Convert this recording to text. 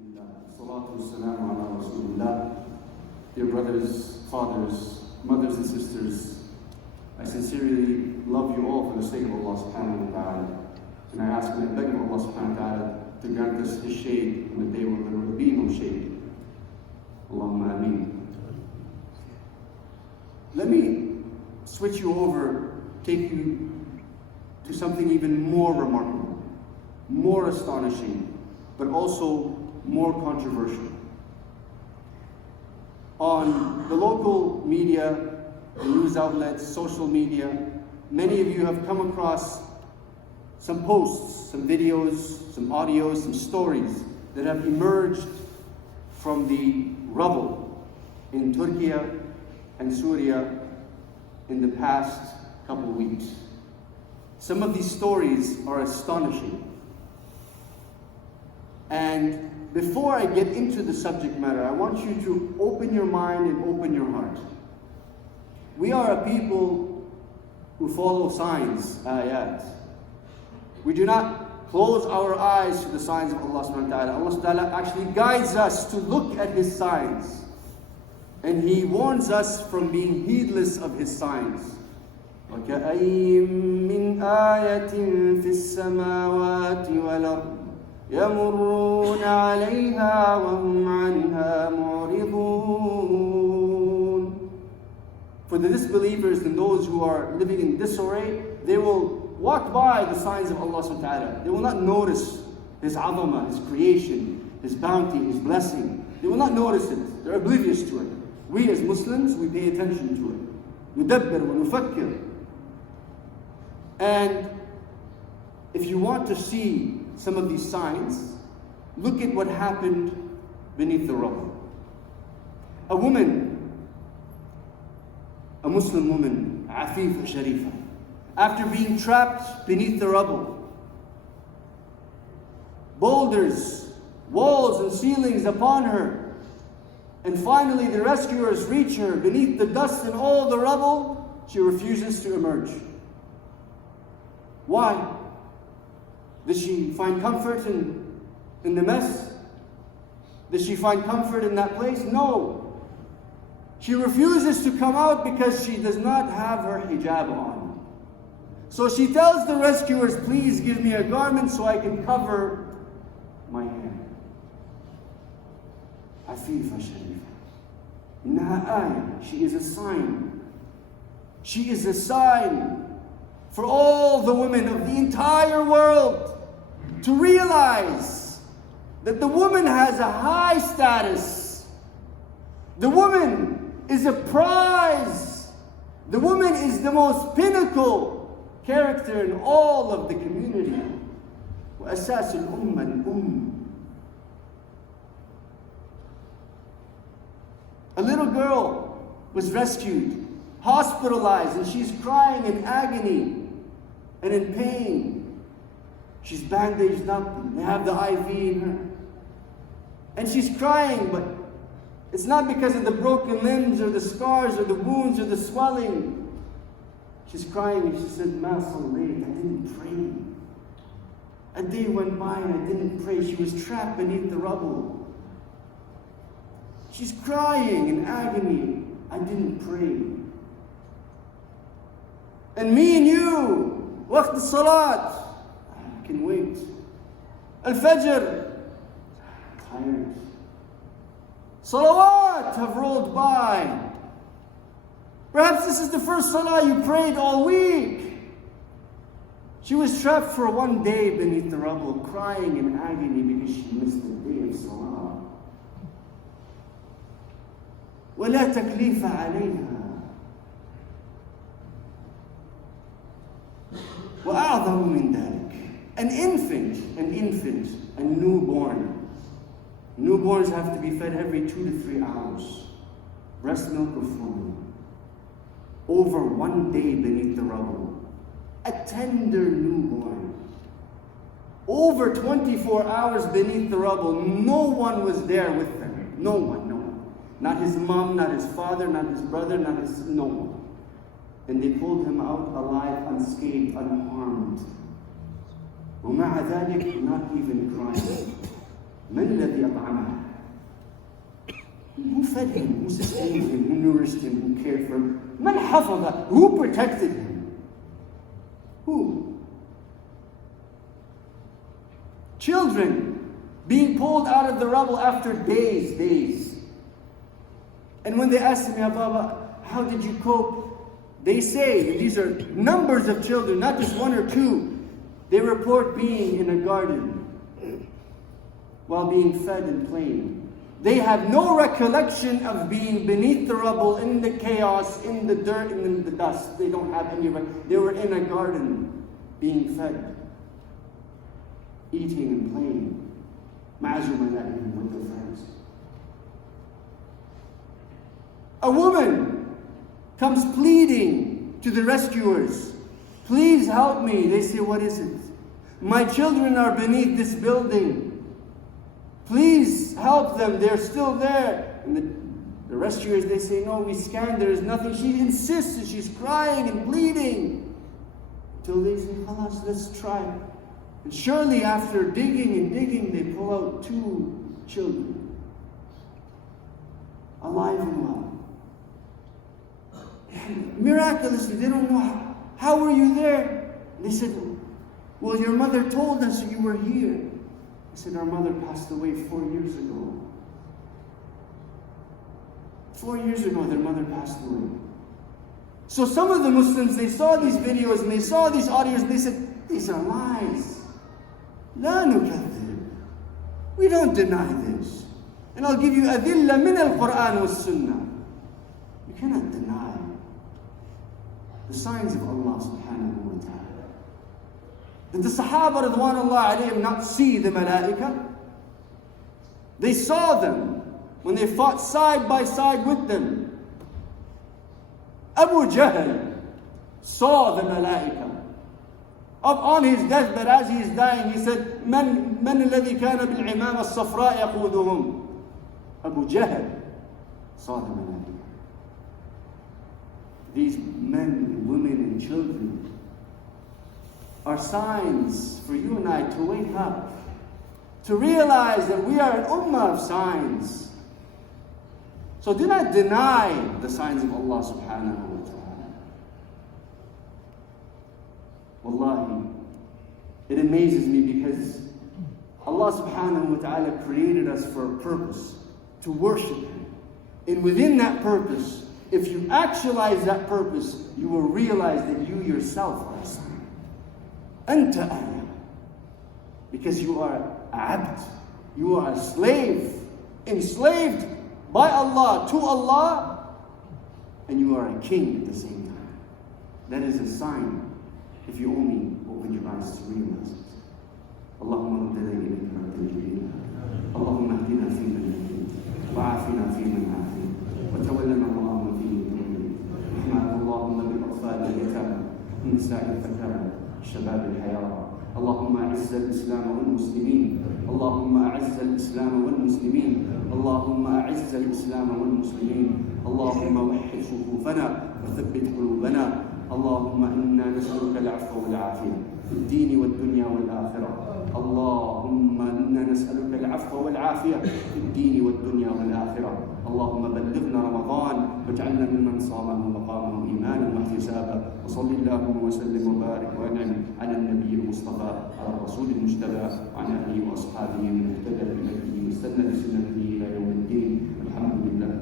Alhamdulillah. Salatu wassalamu ala Rasulullah. Dear brothers, fathers, mothers and sisters, I sincerely love you all for the sake of Allah subhanahu wa ta'ala. And I ask and I beg of Allah subhanahu wa ta'ala to grant us His shade on the day when there will be no shade. Allahumma ameen. Let me switch you over, take you to something even more remarkable, more astonishing, but also more controversial. On the local media, the news outlets, social media, many of you have come across some posts, some videos, some audios, some stories that have emerged from the rubble in Turkey and Syria in the past couple of weeks. Some of these stories are astonishing. And before I get into the subject matter, I want you to open your mind and open your heart. We are a people who follow signs, ayat. We do not close our eyes to the signs of Allah subhanahu wa ta'ala. Allah subhanahu wa ta'ala actually guides us to look at His signs. And He warns us from being heedless of His signs. وَكَأَيٍّ مِّنْ آيَةٍ فِي السَّمَاوَاتِ وَالْأَرْضِ يَمُرُّونَ عَلَيْهَا وَهُمْ عَنْهَا مُعْرِضُونَ. For the disbelievers and those who are living in disarray, they will walk by the signs of Allah subhanahu wa ta'ala. They will not notice His azamah, His creation, His bounty, His blessing. They will not notice it. They're oblivious to it. We as Muslims, we pay attention to it. نُدَبِّرْ وَنُفَكِّرْ. And if you want to see some of these signs, look at what happened beneath the rubble. A woman, a Muslim woman, Afifa Sharifa, after being trapped beneath the rubble, boulders, walls and ceilings upon her, and finally the rescuers reach her beneath the dust and all the rubble, she refuses to emerge. Why? Does she find comfort in the mess? Does she find comfort in that place? No. She refuses to come out because she does not have her hijab on. So she tells the rescuers, please give me a garment so I can cover my hair. Afifa Sharifa. Innaha ayah. She is a sign. She is a sign for all the women of the entire world to realize that the woman has a high status. The woman is a prize. The woman is the most pinnacle character in all of the community. وَأَسَاسُ الْأُمَّةِ الْأُمَّ. A little girl was rescued, hospitalized, and she's crying in agony and in pain. She's bandaged up, and they have the IV in her. And she's crying, but it's not because of the broken limbs or the scars or the wounds or the swelling. She's crying and she said, Ma sallayt, I didn't pray. A day went by and I didn't pray. She was trapped beneath the rubble. She's crying in agony. I didn't pray. And me and you, waqt al-salat, I can wait. Al-Fajr, tired. Salawat have rolled by. Perhaps this is the first salah you prayed all week. She was trapped for one day beneath the rubble, crying in agony because she missed the day of salah. وَلَا تَكْلِيفَ عَلَيْهَا. وَأَعْظَمُ مِنْ ذَلِكَ. An infant, a newborn. Newborns have to be fed every 2 to 3 hours. Breast milk or formula. Over one day beneath the rubble. A tender newborn. Over 24 hours beneath the rubble. No one was there with them. No one. Not his mom, not his father, not his brother, no one. And they pulled him out alive, unscathed, unharmed. وَمَعَ ذَلِكَ, not even crying. من الذي أطعمها? Who fed him? Who sustained him? Who nourished him? Who cared for him? من حفظه? Who protected him? Who? Children being pulled out of the rubble after days. And when they asked him, Ya Baba, how did you cope? They say, and these are numbers of children, not just one or two, they report being in a garden while being fed and playing. They have no recollection of being beneath the rubble, in the chaos, in the dirt, and in the dust. They don't have any They were in a garden being fed, eating and playing. Ma'azumanatihim, with their friends. A woman comes pleading to the rescuers. Please help me. They say, what is it? My children are beneath this building. Please help them. They're still there. And the rescuers, they say, no, we scanned. There is nothing. She insists and she's crying and pleading. Until they say, Khalas, let's try. And surely after digging and digging, they pull out 2 children. Alive and well. And miraculously, they don't know how were you there? They said, well, your mother told us you were here. I said, our mother passed away 4 years ago. 4 years ago, their mother passed away. So some of the Muslims, they saw these videos and they saw these audios and they said, these are lies. لا نكذب. We don't deny this. And I'll give you أدلة من القرآن والسنة. You cannot deny the signs of Allah subhanahu wa ta'ala. Did the Sahaba radwanullah alayhim not see the malaika? They saw them when they fought side by side with them. Abu Jahl saw the malaika. On his deathbed, as he is dying, he said, من الذي كان بالعمامة الصفراء يقودهم? Abu Jahl saw the malaika. These men, women, and children are signs for you and I to wake up, to realize that we are an ummah of signs. So do not deny the signs of Allah subhanahu wa ta'ala. Wallahi, it amazes me because Allah subhanahu wa ta'ala created us for a purpose, to worship Him. And within that purpose, if you actualize that purpose, you will realize that you yourself are a sign. Anta ayah. Because you are abd. You are a slave. Enslaved by Allah to Allah. And you are a king at the same time. That is a sign if you only open your eyes to realize it. Allahumma raddana ilayka raddan jamila. Allahumma ahdina fi man hadayt. Wa'afina fi man afayt. Wa tawallana Allahumma fi man tawallayt. Rahmana Allahumma bil atfal al-yatama. النساء الفتاة الشباب الحيارى اللهم أعز الإسلام والمسلمين اللهم أعز الإسلام والمسلمين اللهم أعز الإسلام والمسلمين اللهم وحد صفوفنا وثبت قلوبنا اللهم إنا نسألك العفو والعافية في الدين والدنيا والآخرة اللهم إنا نسألك العفو والعافية في الدين والدنيا والآخرة اللهم بلغنا رمضان واجعلنا ممن صامه وقامه إيمانا واحتسابا وصل اللهم وسلم وبارك وانعم على النبي المصطفى على الرسول المجتبى وعلى آله وأصحابه من اهتدى بهديه واستنى بسنته إلى يوم الدين الحمد لله